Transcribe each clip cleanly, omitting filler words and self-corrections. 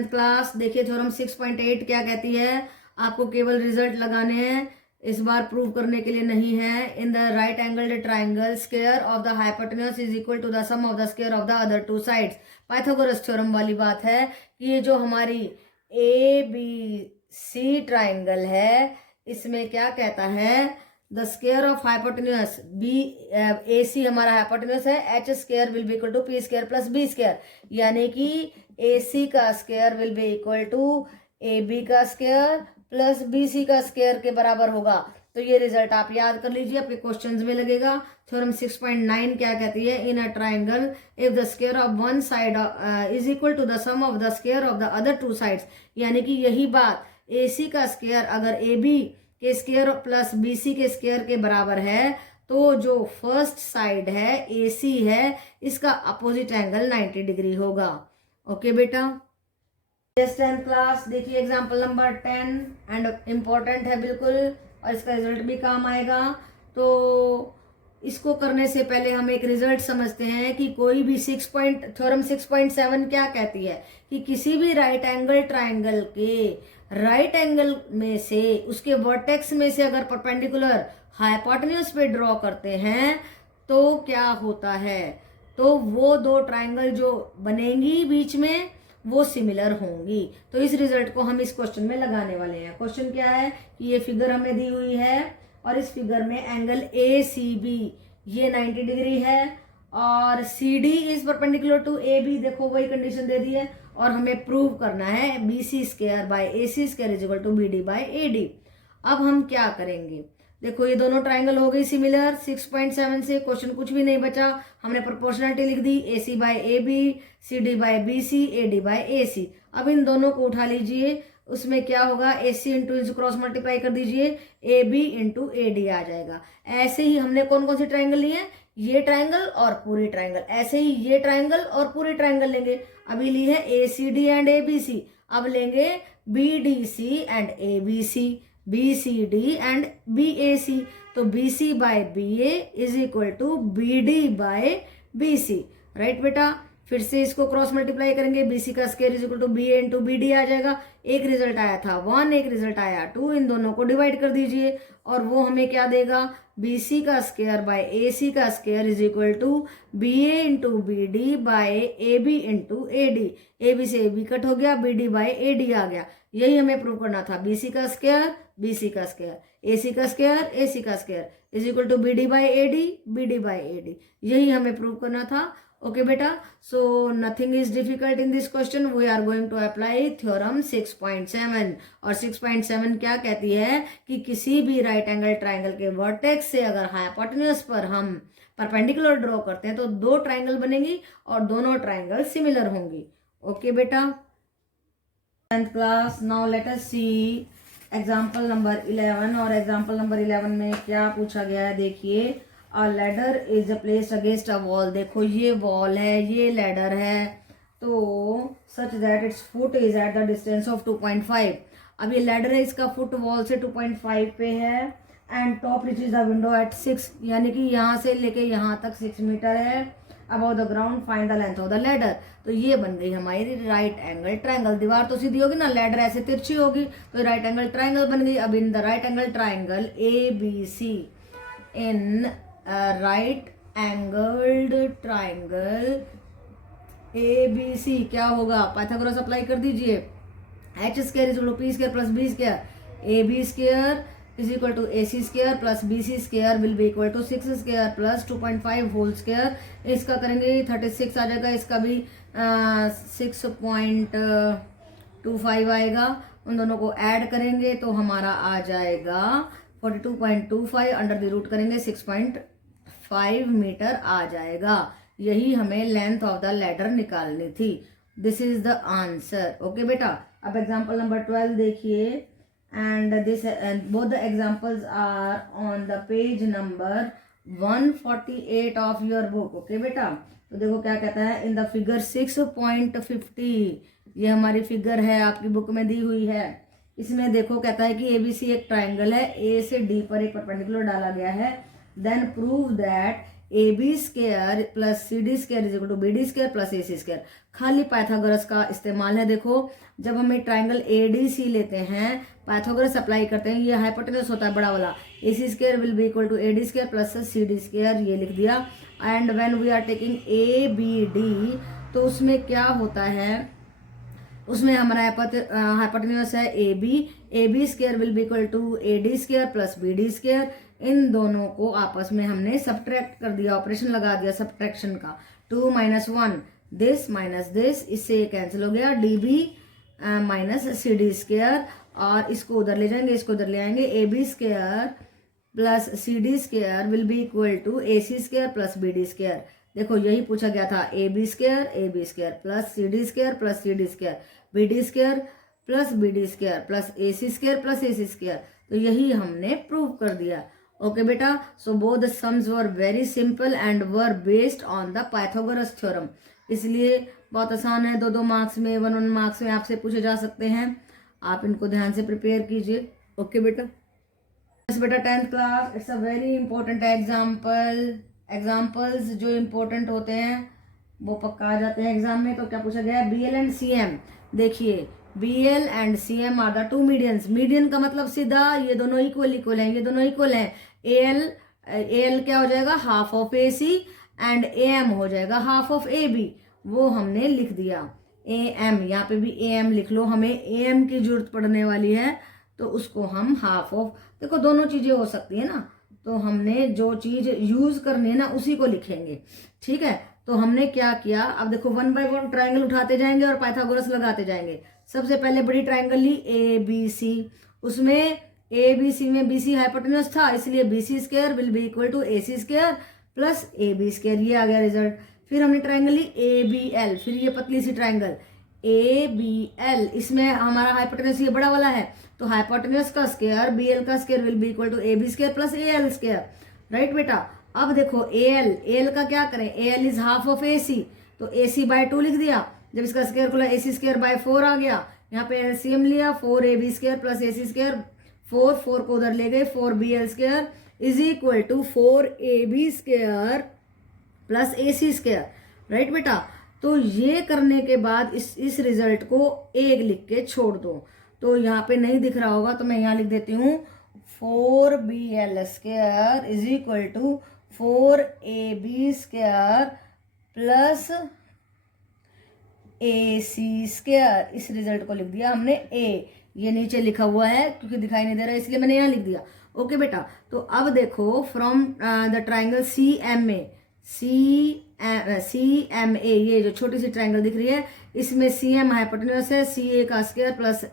10th class. देखिए theorem 6.8 क्या कहती है, आपको केवल रिजल्ट लगाने हैं, इस बार प्रूव करने के लिए नहीं है। In the right angled triangle square of the hypotenuse is equal to the sum of the square of the other two sides. Pythagoras theorem वाली बात है कि ये जो हमारी ए बी सी ट्राइंगल है, इसमें क्या कहता है, the square of hypotenuse B A C हमारा हाइपोटेन्यूज है, H square will be equal to P square plus B square, यानी कि ए सी का square will be equal to A B का स्क्वायर प्लस बी सी का square के बराबर होगा। तो ये रिजल्ट आप याद कर लीजिए, आपके क्वेश्चंस में लगेगा। थ्योरम 6.9 क्या कहती है, in a triangle if the square of one side is equal to the sum of the square of the other two sides, यानी कि यही बात, ए सी का स्क्वायर अगर ए बी के स्क्वायर प्लस बी सी के square के बराबर है, तो जो फर्स्ट साइड है ए सी है, इसका अपोजिट एंगल 90 डिग्री होगा। ओके बेटा, 10th क्लास। देखिए एग्जाम्पल नंबर 10 एंड इम्पोर्टेंट है बिल्कुल, और इसका रिजल्ट भी काम आएगा। तो इसको करने से पहले हम एक रिजल्ट समझते हैं कि कोई भी थ्योरम 6.7 क्या कहती है कि किसी भी राइट एंगल ट्राइंगल के राइट एंगल में से उसके वर्टेक्स में से अगर परपेंडिकुलर हाइपोटेन्यूज पे ड्रॉ करते हैं तो क्या होता है, तो वो दो ट्राइंगल जो बनेंगी बीच में वो सिमिलर होंगी। तो इस रिजल्ट को हम इस क्वेश्चन में लगाने वाले हैं। क्वेश्चन क्या है कि ये फिगर हमें दी हुई है और इस फिगर में एंगल ए सी बी ये 90 डिग्री है और C D is perpendicular to A B, देखो वही कंडीशन दे दी है, और हमें प्रूव करना है B C square by A C square is equal to B D by A D. अब हम क्या करेंगे, देखो ये दोनों ट्राइंगल हो गई सिमिलर। 6.7 से क्वेश्चन कुछ भी नहीं बचा, हमने प्रोपोर्शनलिटी लिख दी, A C by A B, C D by B C, A D by A C. अब इन दोनों को उठा लीजिए, उसमें क्या होगा, A C into cross multiply कर दीजिए, A B into A D आ जाएगा। ऐसे ही हमने कौन कौन सी ट्राइंगल ली है, ये ट्राइंगल और पूरी ट्राइंगल, ऐसे ही ये ट्राइंगल और पूरी ट्राइंगल लेंगे। अभी ली है A C D and A B C, अब लेंगे B D C and A B C, B C D and B A C. तो B C by B A is equal to B D by B C, right बेटा। फिर से इसको cross multiply करेंगे, B C का square is equal to B A into B D आ जाएगा। एक रिजल्ट आया था 1, एक रिजल्ट आया 2, इन दोनों को डिवाइड कर दीजिए और वो हमें क्या देगा, बी सी का स्क्वायर बाय ए सी का square is equal to B A into B D by A B into A D. A B से ए बी कट हो गया, B D by A D आ गया। यही हमें prove करना था, बी सी का स्क्वायर बी सी का स्क्वायर, ए सी का स्क्वायर ए सी का square is equal to B D by A D, B D by A D, यही हमें प्रूव करना था। ओके बेटा, so nothing is difficult in this question, we are going to apply theorem 6.7। और 6.7 क्या कहती है कि किसी भी राइट एंगल ट्राइंगल के वर्टेक्स से अगर हाइपोटेन्यूज पर हम परपेंडिकुलर ड्रॉ करते हैं तो दो ट्राइंगल बनेंगी और दोनों ट्राइंगल सिमिलर होंगी। ओके बेटा, 10th class. Now let us see example number 11। और एग्जाम्पल नंबर 11 में क्या पूछा गया है, देखिए, अ ladder is placed against a wall. देखो ये वॉल है, ये लैडर है, तो such that it's foot is at the distance of 2.5। अब ये लैडर है, इसका फुट वॉल से 2.5 पे है and top reaches the window at 6, यानी कि यहाँ से लेके यहाँ तक 6 मीटर है। About the ground find the length of the ladder. तो ये बन गई हमारी राइट एंगल ट्राइंगल। दीवार तो सीधी होगी ना, लैडर ऐसे तिरछी होगी, तो राइट एंगल ट्राइंगल बन गई। अब in the right angle triangle A B C, in right angled triangle A B C क्या होगा, पाइथागोरस अप्लाई कर दीजिए, H square is equal to P square plus B square, A B square is equal to A C square plus B C square will be equal to 6 square plus 2.5 whole square. इसका करेंगे 36 आ जाएगा, इसका भी 6.25 आएगा। उन दोनों को add करेंगे तो हमारा आ जाएगा 42.25, अंडर द रूट करेंगे 6.5 मीटर आ जाएगा। यही हमें लेंथ ऑफ द लैडर निकालनी थी। This is the answer. Okay बेटा, अब एग्जाम्पल नंबर 12 देखिए, and this both the examples are on the page number 148 of your book. Okay बेटा, तो देखो क्या कहता है, इन द फिगर 6.50, ये हमारी फिगर है, आपकी बुक में दी हुई है। इसमें देखो कहता है कि एबीसी एक ट्राइंगल है, ए से डी पर एक परपेंडिकुलर डाला गया है। Then prove that AB² plus CD² is equal to BD² plus AC²। खाली पाइथागोरस का इस्तेमाल है। देखो जब हम एक ट्राइंगल ADC लेते हैं, पाइथागोरस अप्लाई करते हैं, ये हाइपोटेन्यूज होता है बड़ा वाला, AC² will be equal to AD² plus CD², ये लिख दिया। And when we are taking ABD, तो उसमें क्या होता है, उसमें हमारा हाइपोटेन्यूज है AB² will be equal to AD² plus BD²। इन दोनों को आपस में हमने सब्ट्रैक्ट कर दिया, ऑपरेशन लगा दिया सब्ट्रैक्शन का। 2 - 1 दिस माइनस दिस, इससे ये कैंसिल हो गया, DB माइनस CD², और इसको उधर ले जाएंगे, इसको उधर ले आएंगे, AB² plus CD² will be equal to AC² plus BD²। देखो यही पूछा गया था, AB² plus CD² plus CD², BD² plus BD² plus AC² plus AC²। तो यही हमने प्रूव कर दिया। ओके बेटा, so both the sums were very simple and were based on the Pythagoras theorem. इसलिए बहुत आसान है, 2-2 मार्क्स में, 1-1 मार्क्स में आपसे पूछे जा सकते हैं। आप इनको ध्यान से प्रिपेयर कीजिए। ओके बेटा, बेटा 10th class, it's a very important examples जो इंपॉर्टेंट होते हैं वो पक्का आ जाते हैं एग्जाम में। तो क्या पूछा गया है, BL एंड CM। देखिए BL and CM are the two medians. Median का मतलब सीधा ये दोनों इक्वल हैं, ये दोनों इक्वल हैं। AL क्या हो जाएगा, half of AC, and AM हो जाएगा हाफ ऑफ AB। वो हमने लिख दिया। AM, यहाँ पे भी AM लिख लो, हमें AM की जरूरत पड़ने वाली है, तो उसको हम हाफ ऑफ, देखो दोनों चीजें हो सकती है ना, तो हमने जो चीज यूज करनी है ना उसी को लिखेंगे। ठीक है, तो हमने क्या किया, अब देखो 1 बाय 1 ट्राइंगल उठाते जाएंगे और पाइथागोरस लगाते जाएंगे। सबसे पहले बड़ी ट्राइंगल ली ABC, उसमें ABC में BC हाइपोटेन्यूज था, इसलिए BC² will be equal to AC² plus AB², ये आ गया रिजल्ट। फिर हमने ट्राइंगल ली ABL, फिर ये पतली सी ट्राइंगल ABL, इसमें हमारा हाइपोटेन्यूज ये बड़ा वाला है, तो हाइपोटेन्यूज का स्क्वायर BL का square will be equal to AB² plus AL²। Right बेटा, अब देखो AL का क्या करें, AL is half of AC, तो AC बाय 2 लिख दिया। जब इसका स्क्वायर खुला AC² बाय 4 आ गया। यहाँ पे LCM लिया, 4AB² प्लस AC², 4 को उधर ले गए, 4BL² is equal to 4AB² plus AC²। Right बेटा, तो ये करने के बाद इस रिजल्ट को 1 लिख के छोड़ दो। तो यहाँ पे नहीं दिख रहा होगा तो मैं यहाँ लिख देती हूँ, 4BL² is equal to 4AB² plus AC²। इस रिजल्ट को लिख दिया हमने A। ये नीचे लिखा हुआ है क्योंकि दिखाई नहीं दे रहा है, इसलिए मैंने यहाँ लिख दिया। ओके बेटा, तो अब देखो फ्रॉम द ट्राइंगल CMA, ये जो छोटी सी ट्राइंगल दिख रही है, इसमें CM हाइपोटेन्यूज है, CA का स्क्वायर प्लस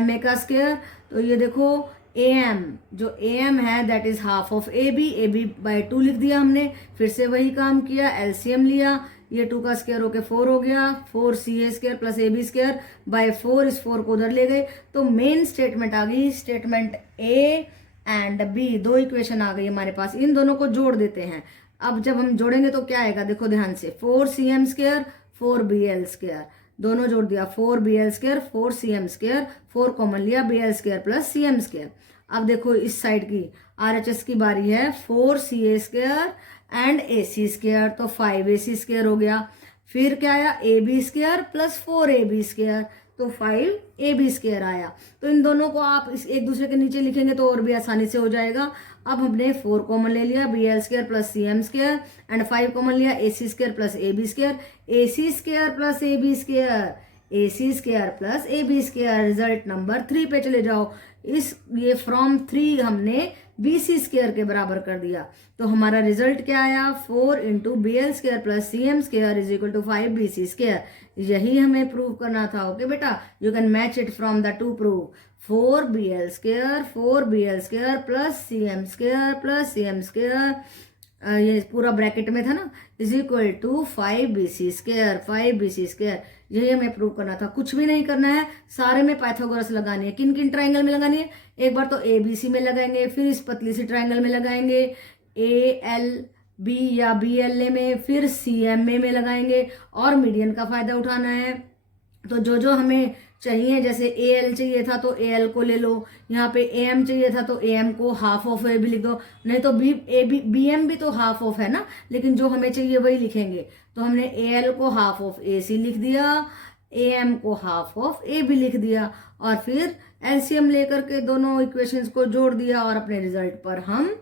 MA का स्क्वायर। तो ये देखो AM, जो AM है that is half of AB by 2 लिख दिया हमने। फिर से वही काम किया, LCM लिया, ये 2 का स्क्वायर होके 4 हो गया, 4CA² प्लस AB² बाय 4, इस 4 को उधर ले गए। तो मेन स्टेटमेंट आ गई, statement A and B, 2 equation आ गई हमारे पास। इन दोनों को जोड़ देते हैं। अब जब हम जोड़ेंगे तो क्या आएगा, देखो ध्यान से, 4CM², 4BL², दोनों जोड़ दिया, 4BL², 4CM², 4 कॉमन लिया, BL² प्लस CM²। अब देखो इस साइड की RHS की बारी है, 4CA² एंड AC², तो 5AC² हो गया। फिर क्या आया, AB² प्लस 4AB², तो 5AB² आया। तो इन दोनों को आप एक दूसरे के नीचे लिखेंगे तो और भी आसानी से हो जाएगा। अब हमने 4 कॉमन ले लिया, BL² plus CM² and 5 common लिया, AC² plus AB², AC² plus AB², AC² plus AB²। Result number 3 पे चले जाओ। ये फ्रॉम 3 हमने BC² के बराबर कर दिया। तो हमारा रिजल्ट क्या आया, 4 into BL² plus CM² is equal to 5BC²। यही हमें प्रूव करना था। ओके बेटा, you can match it from the to prove, 4BL² plus CM² ये पूरा ब्रैकेट में था ना, इज इक्वल टू 5BC²। यही हमें प्रूव करना था, कुछ भी नहीं करना है, सारे में पाइथागोरस लगानी है। किन किन ट्राइंगल में लगानी है, एक बार तो ABC में लगाएंगे, फिर इस पतली सी ट्राइंगल में लगाएंगे, ALB या BLA में, फिर CMA में लगाएंगे, और मीडियन का फायदा उठाना है। तो जो जो हमें चाहिए, जैसे ए एल चाहिए था तो ए एल को ले लो, यहाँ पे ए एम चाहिए था तो ए एम को हाफ ऑफ ए भी लिख दो, नहीं तो बी एम भी तो हाफ ऑफ है ना, लेकिन जो हमें चाहिए वही लिखेंगे। तो हमने ए एल को हाफ ऑफ ए सी लिख दिया, ए एम को हाफ ऑफ ए भी लिख दिया, और फिर एलसीएम लेकर के दोनों इक्वेशंस को जोड़ दिया और अपने रिजल्ट पर हम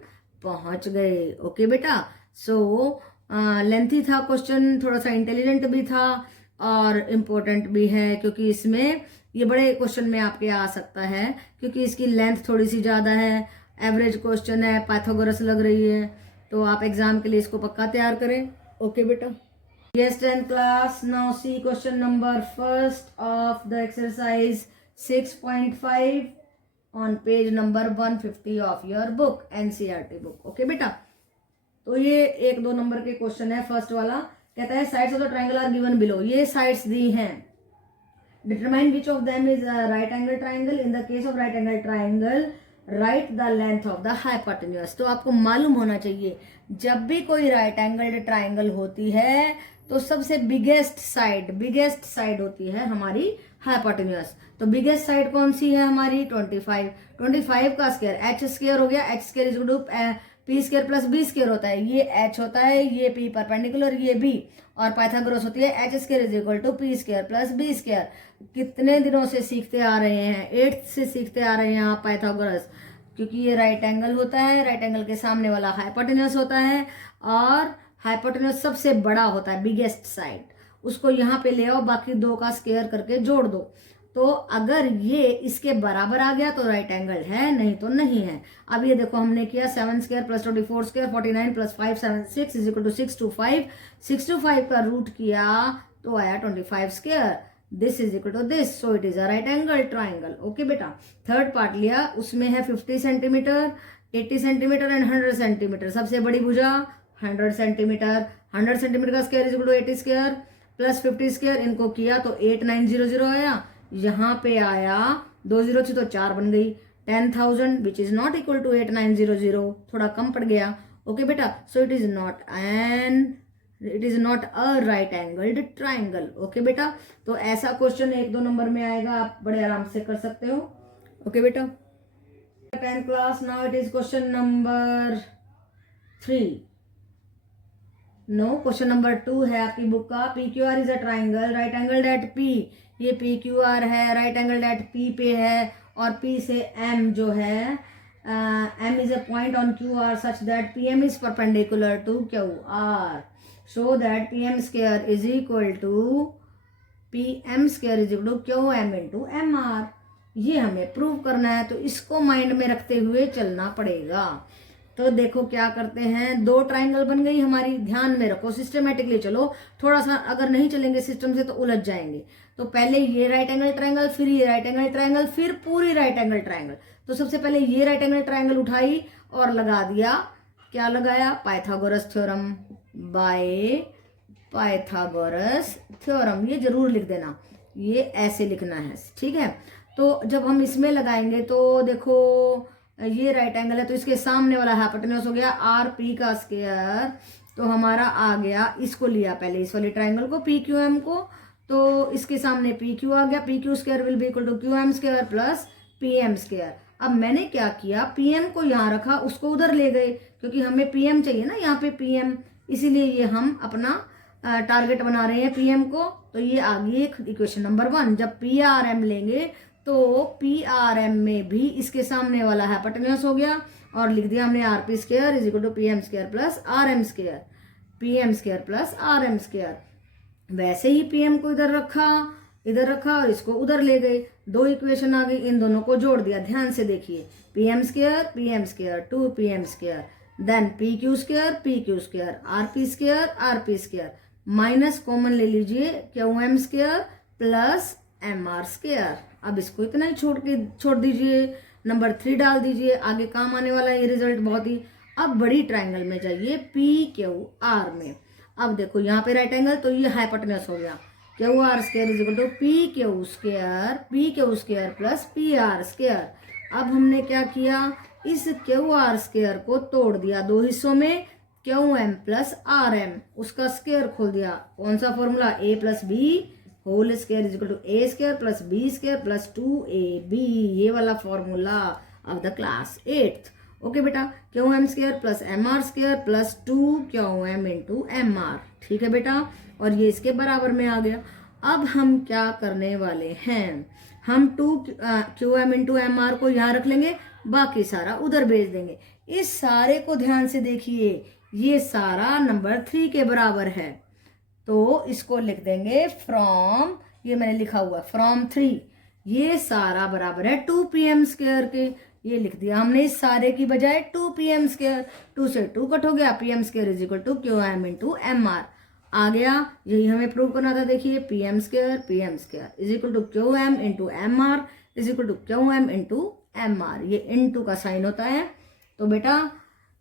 पहुंच गए। ओके बेटा, सो लेंथी था क्वेश्चन, थोड़ा सा इंटेलिजेंट भी था और इम्पोर्टेंट भी है, क्योंकि इसमें ये बड़े क्वेश्चन में आपके आ सकता है, क्योंकि इसकी लेंथ थोड़ी सी ज़्यादा है, एवरेज क्वेश्चन है, पाइथागोरस लग रही है, तो आप एग्जाम के लिए इसको पक्का तैयार करें। ओके बेटा, yes 10th class, now see question number first of the exercise 6.5 on page number 150 of your book, NCERT book. Okay बेटा, तो ये 1-2 नंबर के क्वेश्चन है। फर्स्ट वाला कहता है sides of the triangle are given below, ये साइड्स दी हैं, determine which of them is right angle triangle, in the case of right angle triangle write the length of the hypotenuse. तो आपको मालूम होना चाहिए जब भी कोई राइट एंगल ट्रायंगल होती है तो सबसे बिगेस्ट साइड होती है हमारी हाइपोटेन्यूज। तो बिगेस्ट साइड कौन सी है हमारी 25 का स्क्वायर एच स्क्वायर हो गया, H square is equal to P square plus B square होता है, ये एच होता है, ये पी परपेंडिकुलर, ये बी, और पाइथागोरस होती है H square is equal to P square plus B square. कितने दिनों से सीखते आ रहे हैं, 8th से सीखते आ रहे हैं आप पाइथागोरस, क्योंकि ये राइट एंगल होता है, राइट एंगल के सामने वाला हाइपोटेन्यूज होता है, और हाइपोटेन्यूज सबसे बड़ा होता है, बिगेस्ट साइड, उसको यहाँ पे ले आओ, बाकी 2 का स्क्वायर करके जोड़ दो, तो अगर ये इसके बराबर आ गया तो राइट एंगल है, नहीं तो नहीं है। अब ये देखो हमने किया 7 square plus 24 square 49 plus 5 76 is equal to 625, 625 का रूट किया तो आया 25 square, this is equal to this, so it is a right angle triangle. Okay बेटा, थर्ड पार्ट लिया, उसमें है 50 सेंटीमीटर, 80 सेंटीमीटर एंड 100 सेंटीमीटर, सबसे बड़ी भुजा 100 सेंटीमीटर, 100 सेंटीमीटर का square is equal to 80 square plus 50 square, इनको किया तो 8900 आया, यहाँ पे आया 2 जीरो थी तो 4 बन गई, 10,000 which is not equal to 8900, थोड़ा कम पड़ गया। ओके बेटा, so it is not a right angled triangle. Okay बेटा, तो ऐसा क्वेश्चन 1-2 नंबर में आएगा, आप बड़े आराम से कर सकते हो। ओके बेटा, 10th class, now it is question number 3, no question number 2 है आपकी बुक का। P Q R is a triangle right angle at P, ये पी क्यू आर है, राइट एंगल एट पी पे है, और पी से एम जो है, M is a point on Q R such that P M is perpendicular to Q R, so that P M square is equal to P M square is equal to Q M into M R. ये हमें prove करना है, तो इसको mind में रखते हुए चलना पड़ेगा। तो देखो क्या करते हैं, 2 ट्राइंगल बन गई हमारी, ध्यान में रखो, सिस्टमेटिकली चलो, थोड़ा सा अगर नहीं चलेंगे सिस्टम से तो उलझ जाएंगे। तो पहले ये राइट एंगल ट्राइंगल, फिर ये राइट एंगल ट्राइंगल, फिर पूरी राइट एंगल ट्राइंगल। तो सबसे पहले ये राइट एंगल ट्राइंगल उठाई और लगा दिया, क्या लगाया, Pythagoras theorem, by Pythagoras theorem, ये जरूर लिख देना, ये ऐसे लिखना है, ठीक है। तो जब हम इसमें लगाएंगे तो देखो ये राइट एंगल है, तो इसके सामने वाला हाइपोटेन्यूज हो गया आर पी का स्क्वायर, तो हमारा आ गया, इसको लिया पहले इस वाले ट्राइंगल को पी क्यू एम को, तो इसके सामने पी क्यू आ गया, P Q square will be equal to Q M square plus P M square. अब मैंने क्या किया, पी एम को यहाँ रखा, उसको उधर ले गए, क्योंकि हमें पी एम चाहिए ना यहाँ पे पी एम, इसीलिए ये हम अपना टारगेट बना रहे हैं पी एम को। तो ये आ गई इक्वेशन नंबर 1। जब पी आर एम लेंगे तो पी आर एम में भी इसके सामने वाला हाइपोटेन्यूज हो गया, और लिख दिया हमने R P square is equal to P M square plus R M square, P M square plus R M square. वैसे ही पी एम को इधर रखा और इसको उधर ले गए, 2 इक्वेशन आ गई, इन दोनों को जोड़ दिया, ध्यान से देखिए, P M square 2 P M square, then P Q square R P square, minus common ले लीजिए Q M square plus M R square. अब इसको इतना ही छोड़ दीजिए, नंबर 3 डाल दीजिए, आगे काम आने वाला है ये रिजल्ट बहुत ही। अब बड़ी ट्राइंगल में जाइए पी क्यू आर में, अब देखो यहाँ पे राइट एंगल, तो ये हाइपोटेन्यूज हो गया, Q R square is equal to P Q square plus P R square. अब हमने क्या किया, इस क्यू आर स्क्वायर को तोड़ दिया 2 हिस्सों में, Q M plus R M, उसका स्क्वायर खोल दिया, कौन सा formula, A plus B whole square is equal to A square plus B square plus 2ab, ये वाला formula of the class 8th। Okay बेटा, Q M square plus M R square plus 2qm into M R, ठीक है बेटा, और ये इसके बराबर में आ गया। अब हम क्या करने वाले हैं, हम 2qm इंटू एम आर को यहाँ रख लेंगे, बाकी सारा उधर भेज देंगे। इस सारे को ध्यान से देखिए, ये सारा नंबर 3 के बराबर है, तो इसको लिख देंगे फ्रॉम, ये मैंने लिखा हुआ फ्रॉम 3, ये सारा बराबर है 2pm स्क्वायर के, ये लिख दिया हमने इस सारे की बजाय 2pm स्क्वायर, 2 से 2 कट हो गया, pm square is equal to qm into M R आ गया। यही हमें प्रूव करना था, देखिए pm square is equal to qm into M R is equal to qm into M R, ये इंटू का साइन होता है। तो बेटा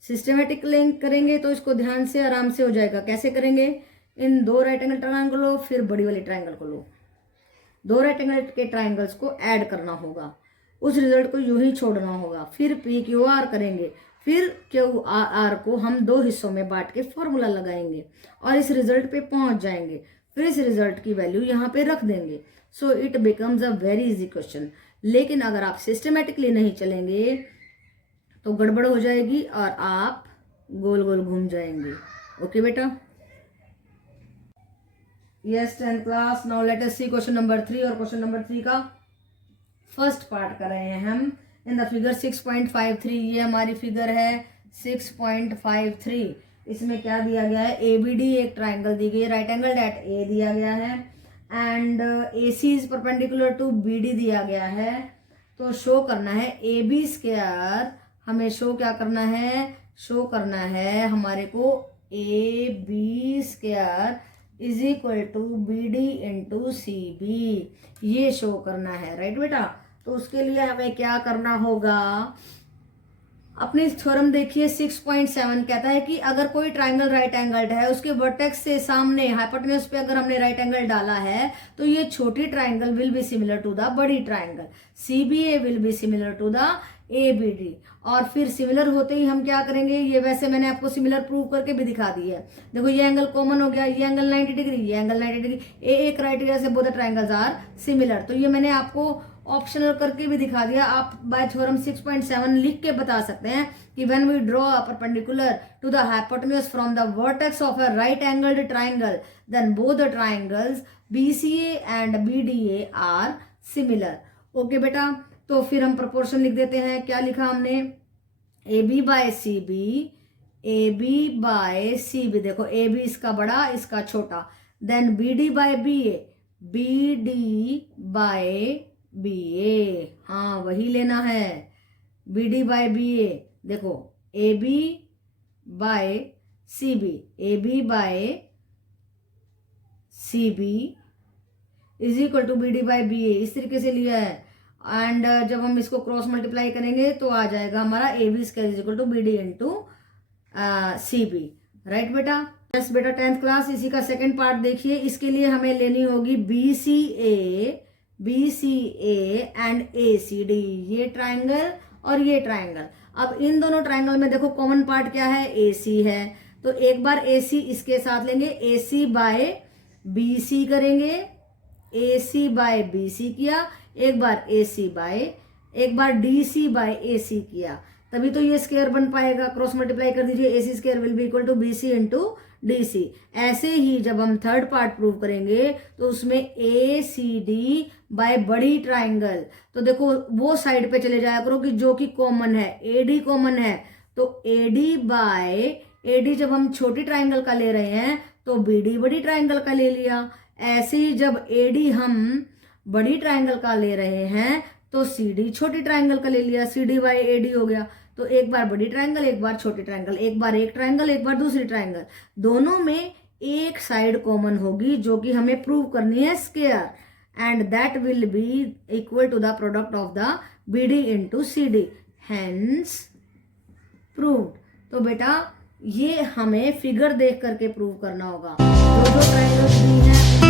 सिस्टमेटिक लिंक करेंगे तो इसको ध्यान से आराम से हो जाएगा। कैसे करेंगे, इन 2 राइट एंगल ट्रायंगल लो, फिर बड़ी वाली ट्रायंगल को लो, 2 राइट एंगल के ट्रायंगल्स को ऐड करना होगा, उस रिजल्ट को यूं ही छोड़ना होगा, फिर पी क्यू आर करेंगे, फिर क्यू आर को हम 2 हिस्सों में बांट के फॉर्मूला लगाएंगे और इस रिजल्ट पे पहुंच जाएंगे, फिर इस रिजल्ट की वैल्यू यहाँ पे रख देंगे। So it becomes a very easy question. लेकिन अगर आप सिस्टमेटिकली नहीं चलेंगे तो गड़बड़ हो जाएगी और आप गोल गोल घूम जाएंगे। ओके बेटा, yes 10th class, now let us see question number 3। और क्वेश्चन नंबर 3 का फर्स्ट पार्ट कर रहे हैं हम इन द फिगर 6.53। ये हमारी फिगर है 6.53। इसमें क्या दिया गया है, एबीडी एक ट्राइंगल दी गई है, राइट एंगल एट ए दिया गया है and AC is perpendicular to BD दिया गया है। तो शो करना है AB स्क्वायर, हमें शो क्या करना है, शो करना है हमारे को AB square is equal to BD into CB, ये शो करना है, राइट बेटा। तो उसके लिए हमें क्या करना होगा, अपनी थ्योरम देखिए 6.7 कहता है कि अगर कोई ट्राइंगल राइट एंगल्ड है, उसके वर्टेक्स से सामने हाइपोटेन्यूज पे अगर हमने राइट एंगल डाला है तो ये छोटी triangle will be similar to the बड़ी triangle, CBA will be similar to the ABD। और फिर सिमिलर होते ही हम क्या करेंगे, ये वैसे मैंने आपको सिमिलर प्रूव करके भी दिखा दी है। देखो ये एंगल कॉमन हो गया, ये एंगल 90 डिग्री, ये एंगल 90 डिग्री, ए क्राइटेरिया से बोथ ट्राइंगल्स आर सिमिलर। तो ये मैंने आपको ऑप्शनल करके भी दिखा दिया। आप बाय थ्योरम 6.7 लिख के बता सकते हैं कि when we draw a perpendicular to the hypotenuse from the vertex of a right angled triangle then both the triangles BCA and BDA are similar. Okay बेटा, तो फिर हम प्रोपोर्शन लिख देते हैं। क्या लिखा हमने, AB by CB, AB by CB, देखो AB इसका बड़ा इसका छोटा, then BD by BA, BD by BA, हाँ वही लेना है, BD बाय BA। देखो AB by CB, AB by CB is equal to BD by BA, इस तरीके से लिया है। एंड जब हम इसको क्रॉस मल्टीप्लाई करेंगे तो आ जाएगा हमारा AB square is equal to BD into CB, right बेटा। यस बेटा 10th क्लास, इसी का सेकंड पार्ट देखिए। इसके लिए हमें लेनी होगी BCA एंड ACD, ये ट्राइंगल और ये ट्राइंगल। अब इन दोनों ट्राइंगल में देखो कॉमन पार्ट क्या है, AC है, तो एक बार AC इसके साथ लेंगे, AC बाय BC करेंगे, AC बाय BC किया, एक बार DC बाय AC किया, तभी तो ये स्क्वायर बन पाएगा। क्रॉस मल्टीप्लाई कर दीजिए, AC square will be equal to BC into DC। ऐसे ही जब हम थर्ड पार्ट प्रूव करेंगे तो उसमें ACD बाय बड़ी ट्राइंगल, तो देखो वो साइड पे चले जाया करो कि जो कि कॉमन है, AD कॉमन है, तो AD बाय AD जब हम छोटी ट्राइंगल का ले रहे हैं तो BD बड़ी ट्राइंगल का ले लिया। ऐसे ही जब AD हम बड़ी ट्राइंगल का ले रहे हैं तो CD छोटी ट्राइंगल का ले लिया, CD बाय AD हो गया। तो एक बार बड़ी ट्राइंगल, एक बार छोटी ट्राइंगल, एक बार एक ट्राइंगल, एक बार दूसरी ट्राइंगल, दोनों में एक साइड कॉमन होगी जो कि हमें प्रूव करनी है square, and that will be equal to the product of the BD into CD, hence proved. तो बेटा ये हमें फिगर देख करके प्रूव करना होगा। जो ट्राइंगल्स दी हैं उसमें से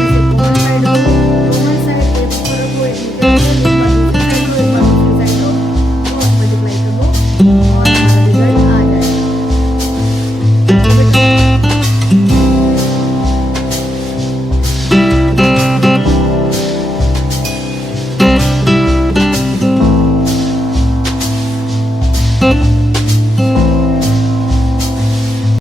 कॉमन साइड एक ऊपर को, एक नीचे को, एक बार दूसरी साइड को, एक बार दूसरी साइड को क्रॉस मल्टीप्लाई करो और रिजल्ट आ जाएगा। है।